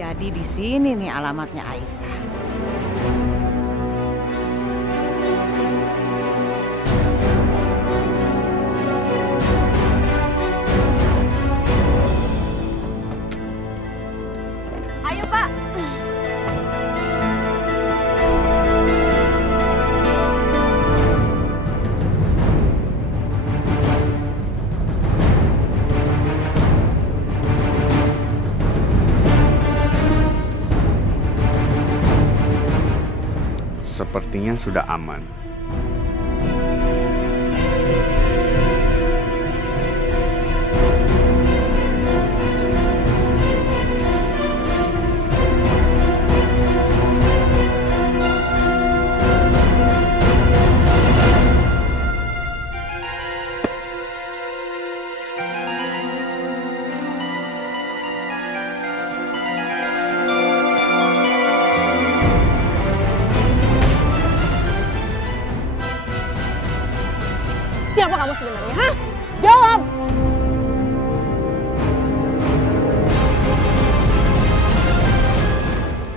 Jadi di sini nih alamatnya Aisyah. Ayo, Pak. Sepertinya sudah aman. Siapa kamu sebenarnya, hah? Jawab!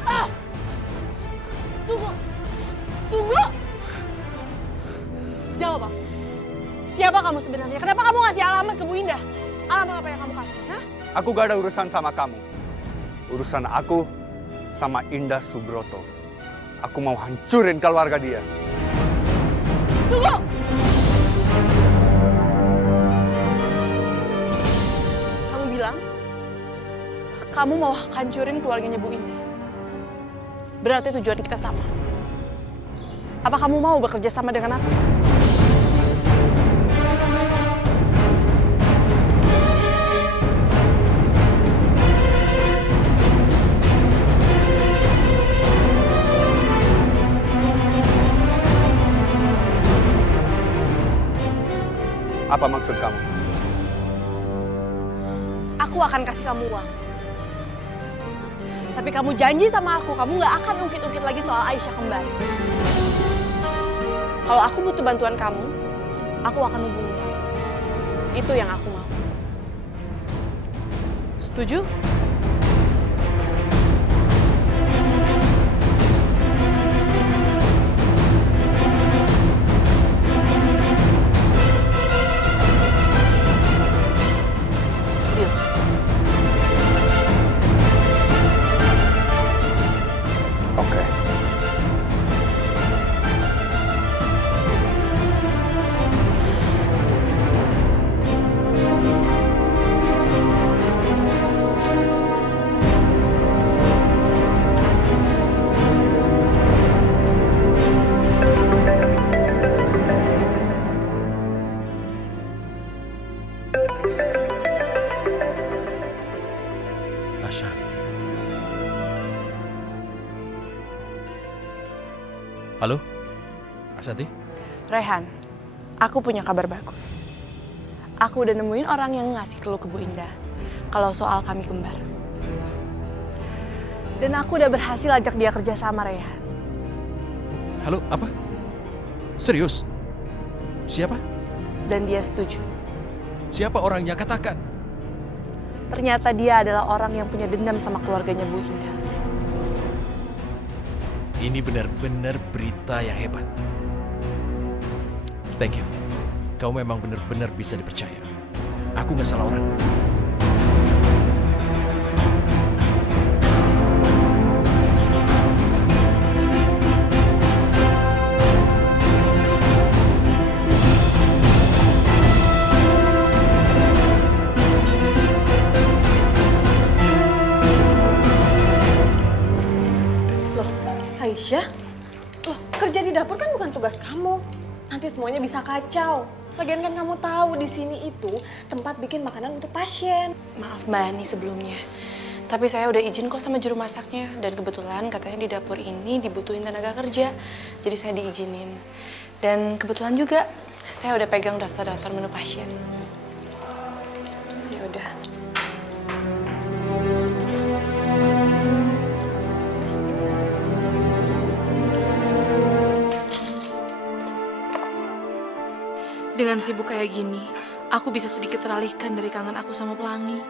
Ah! Tunggu! Tunggu! Jawab, Pak. Siapa kamu sebenarnya? Kenapa kamu ngasih alamat ke Bu Indah? Alamat apa yang kamu kasih, hah? Aku gak ada urusan sama kamu. Urusan aku sama Indah Subroto. Aku mau hancurin keluarga dia. Tunggu! Kamu bilang kamu mau hancurin keluarganya Bu Indah. Berarti tujuan kita sama. Apa kamu mau bekerja sama dengan aku? Apa maksud kamu? Aku akan kasih kamu uang. Tapi kamu janji sama aku, kamu nggak akan ungkit-ungkit lagi soal Aisyah kembali. Kalau aku butuh bantuan kamu, aku akan hubungin kamu. Itu yang aku mau. Setuju? Deal. Oke. Ashanti. Halo? Ashanti? Rehan, aku punya kabar bagus. Aku udah nemuin orang yang ngasih clue ke Bu Indah kalau soal kami kembar. Dan aku udah berhasil ajak dia kerja sama, Rehan. Halo, apa? Serius? Siapa? Dan dia setuju. Siapa orangnya? Katakan. Ternyata dia adalah orang yang punya dendam sama keluarganya Bu Indah. Ini benar-benar berita yang hebat. Thank you. Kau memang benar-benar bisa dipercaya. Aku nggak salah orang. Loh, Aisyah? Loh, kerja di dapur kan bukan tugas kamu. Nanti semuanya bisa kacau. Lagian kan kamu tahu di sini itu tempat bikin makanan untuk pasien. Maaf Mbak Ani sebelumnya. Tapi saya udah izin kok sama juru masaknya. Dan kebetulan katanya di dapur ini dibutuhin tenaga kerja. Jadi saya diizinin. Dan kebetulan juga saya udah pegang daftar-daftar menu pasien. Ya udah. Dengan sibuk kayak gini, aku bisa sedikit teralihkan dari kangen aku sama Pelangi.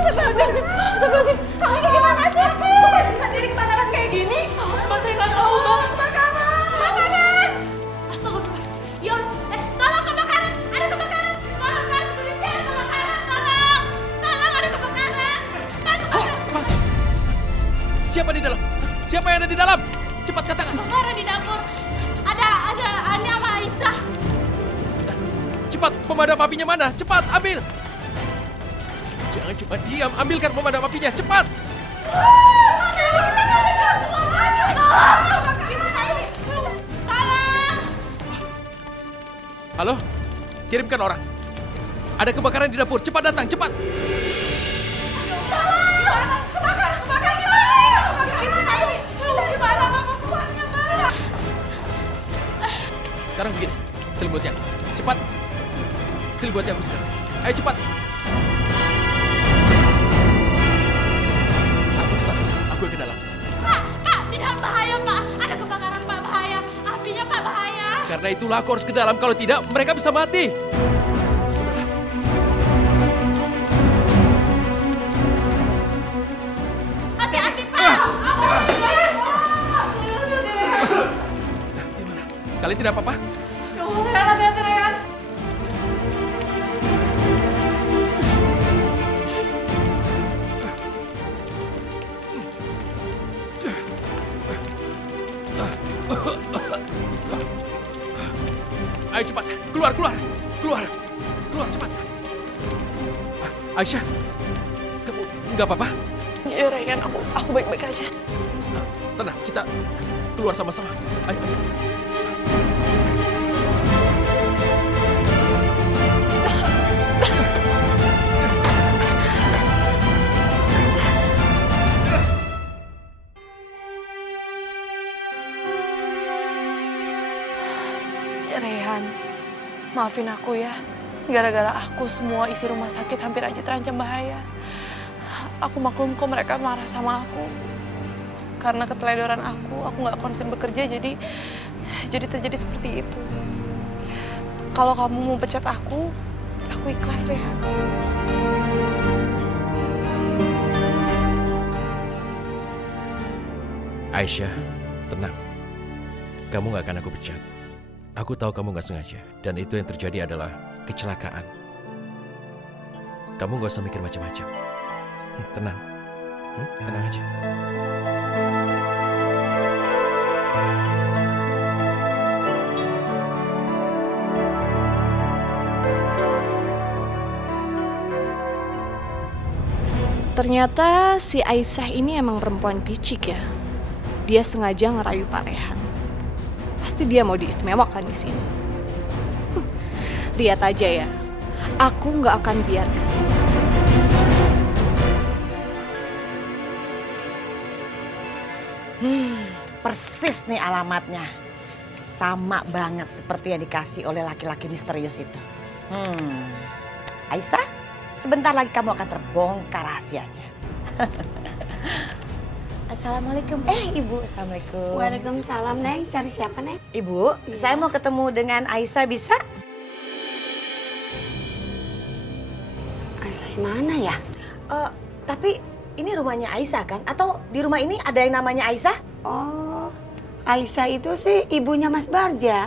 Astagfirullahaladzim. Kamu ini gimana sih? Kok bisa jadi kebakaran kayak gini? Mbak, saya nggak tahu, Mbak. Kebakaran! Astagfirullah. Ya, tolong kebakaran! Ada kebakaran! Tolong, Mas, berhenti ada kebakaran! Tolong! Tolong, ada kebakaran! Mas, kebakaran! Siapa di dalam? Siapa yang ada di dalam? Cepat katakan. Kebakaran di dapur. Ada Ani sama Aisyah. Cepat, pemadam apinya mana? Cepat, ambil. Jangan cuma diam, ambilkan pemadam apinya, cepat. Halo, kirimkan orang. Ada kebakaran di dapur, cepat datang, cepat. Sekarang begini, selimuti aku, cepat. Selimuti aku sekarang. Ayo cepat. Aku kesana, aku yang ke dalam. Pak, di dalam bahaya, Pak. Ada kebakaran, Pak, bahaya. Apinya, Pak, bahaya. Karena itulah aku harus ke dalam, kalau tidak mereka bisa mati. Sudahlah. Hati-hati, Pak. Gimana? Kalian tidak apa-apa? Hati-hati, Rehan. Ayo cepat, keluar, keluar, keluar, keluar cepat. Aisyah, kamu nggak apa-apa? Ya, Ryan, aku baik-baik aja. Tenang, kita keluar sama-sama. Ayo, ayo. Rehan, maafin aku ya. Gara-gara aku semua isi rumah sakit hampir aja terancam bahaya. Aku maklum kok mereka marah sama aku. Karena keteledoran aku nggak konsen bekerja jadi terjadi seperti itu. Kalau kamu mau pecat aku ikhlas, Rehan. Aisyah, tenang. Kamu nggak akan aku pecat. Aku tahu kamu nggak sengaja, dan itu yang terjadi adalah kecelakaan. Kamu nggak usah mikir macam-macam. Tenang, tenang aja. Ternyata si Aisyah ini emang perempuan picik ya. Dia sengaja ngerayu Pak Rehan. Pasti dia mau diistimewakan di sini. Lihat aja ya, aku nggak akan biarkan. Persis nih alamatnya. Sama banget seperti yang dikasih oleh laki-laki misterius itu. Aisyah, sebentar lagi kamu akan terbongkar rahasianya. Assalamualaikum. Ibu, assalamualaikum. Waalaikumsalam, Neng. Cari siapa, Neng? Ibu, saya mau ketemu dengan Aisyah, bisa? Aisyah mana ya? Tapi ini rumahnya Aisyah kan? Atau di rumah ini ada yang namanya Aisyah? Oh, Aisyah itu sih ibunya Mas Barja.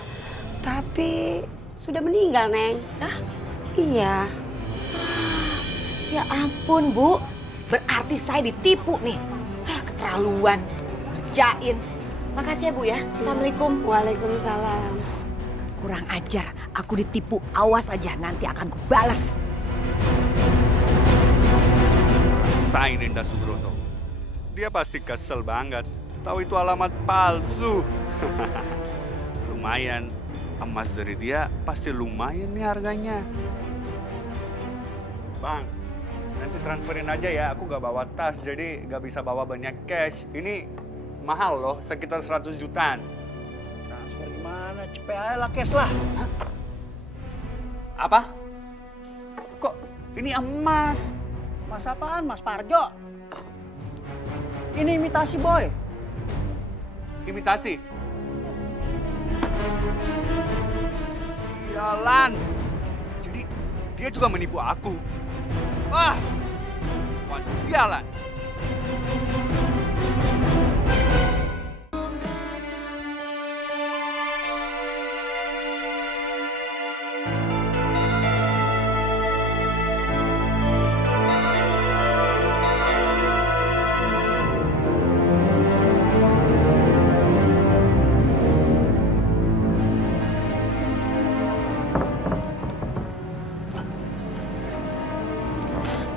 Tapi sudah meninggal, Neng. Hah? Iya. Ya ampun, Bu. Berarti saya ditipu nih. Keterlaluan. Ngerjain. Makasih ya, Bu ya. Assalamualaikum. Waalaikumsalam. Kurang ajar. Aku ditipu. Awas aja. Nanti akan kubales. Sain Indah Subroto. Dia pasti kesel banget. Tahu itu alamat palsu. Lumayan. Emas dari dia pasti lumayan nih harganya. Bang, nanti transferin aja ya. Aku gak bawa tas, jadi gak bisa bawa banyak cash. Ini mahal loh, sekitar 100 jutaan. Transfer gimana? Cepet aja lah cash lah. Apa? Kok ini emas? Mas apaan, Mas Parjo? Ini imitasi boy. Imitasi? Sialan. Jadi dia juga menipu aku. Wah, perempuan sialan.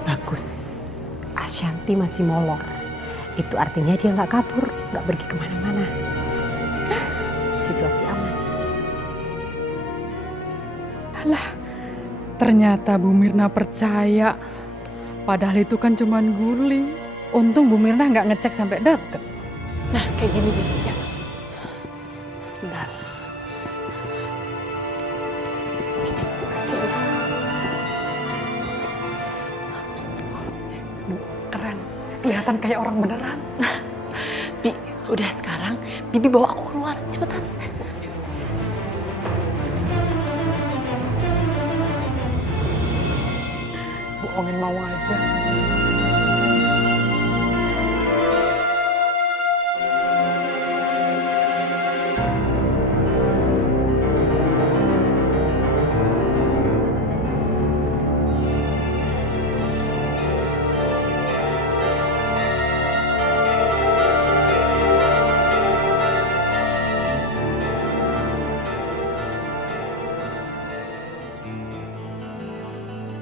Bagus, Ashanti masih molor. Itu artinya dia nggak kabur, nggak pergi kemana-mana. Situasi aman. Alah, ternyata Bu Mirna percaya. Padahal itu kan cuman guling. Untung Bu Mirna nggak ngecek sampai deket. Nah, kayak gini Bi. Ya. Sebentar. Bu, keren. Kelihatan kayak orang beneran. Bi, udah sekarang Bibi bawa aku keluar, cepetan. Bohongin mau aja.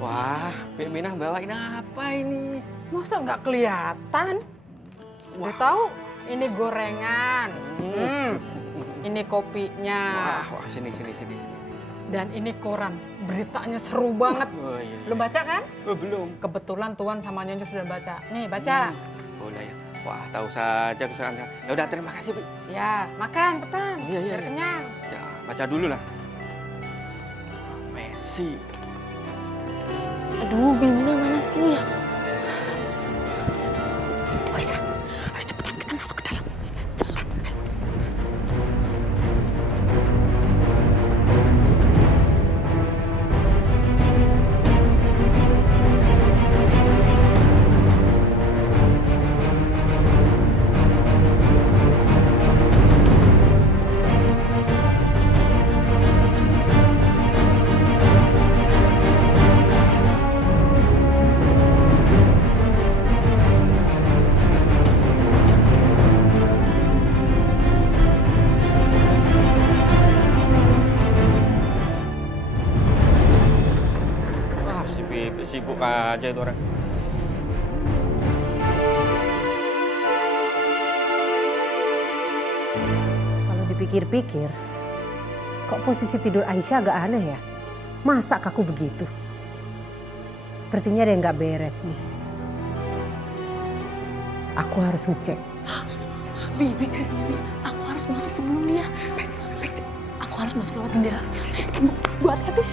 Wah, Mbak Minah bawain apa ini? Masa nggak kelihatan? Udah tahu, ini gorengan. Ini kopinya. Wah, sini. Dan ini koran. Beritanya seru banget. Oh, iya. Lo baca kan? Oh, belum. Kebetulan Tuan sama Nyonya sudah baca. Nih, baca. Boleh ya. Wah, tahu saja kesukaan saya. Ya udah, terima kasih, Bi. Ya, makan, petan. Iya. Biar kenyang. Ya, baca dulu lah. Messi. Aduh, Bimina mana sih? Aisyah, ayo cepetan kita masuk ke dalam. Cepetan. Wah, si Bibi sibuk aja itu orang. Kalau dipikir-pikir, kok posisi tidur Aisyah agak aneh ya? Masa kaku begitu? Sepertinya ada yang nggak beres nih. Aku harus ngecek. Bibi, aku harus masuk sebelum dia. Aku harus masuk lewat jendela. Cepetan, Bu. Hati-hati.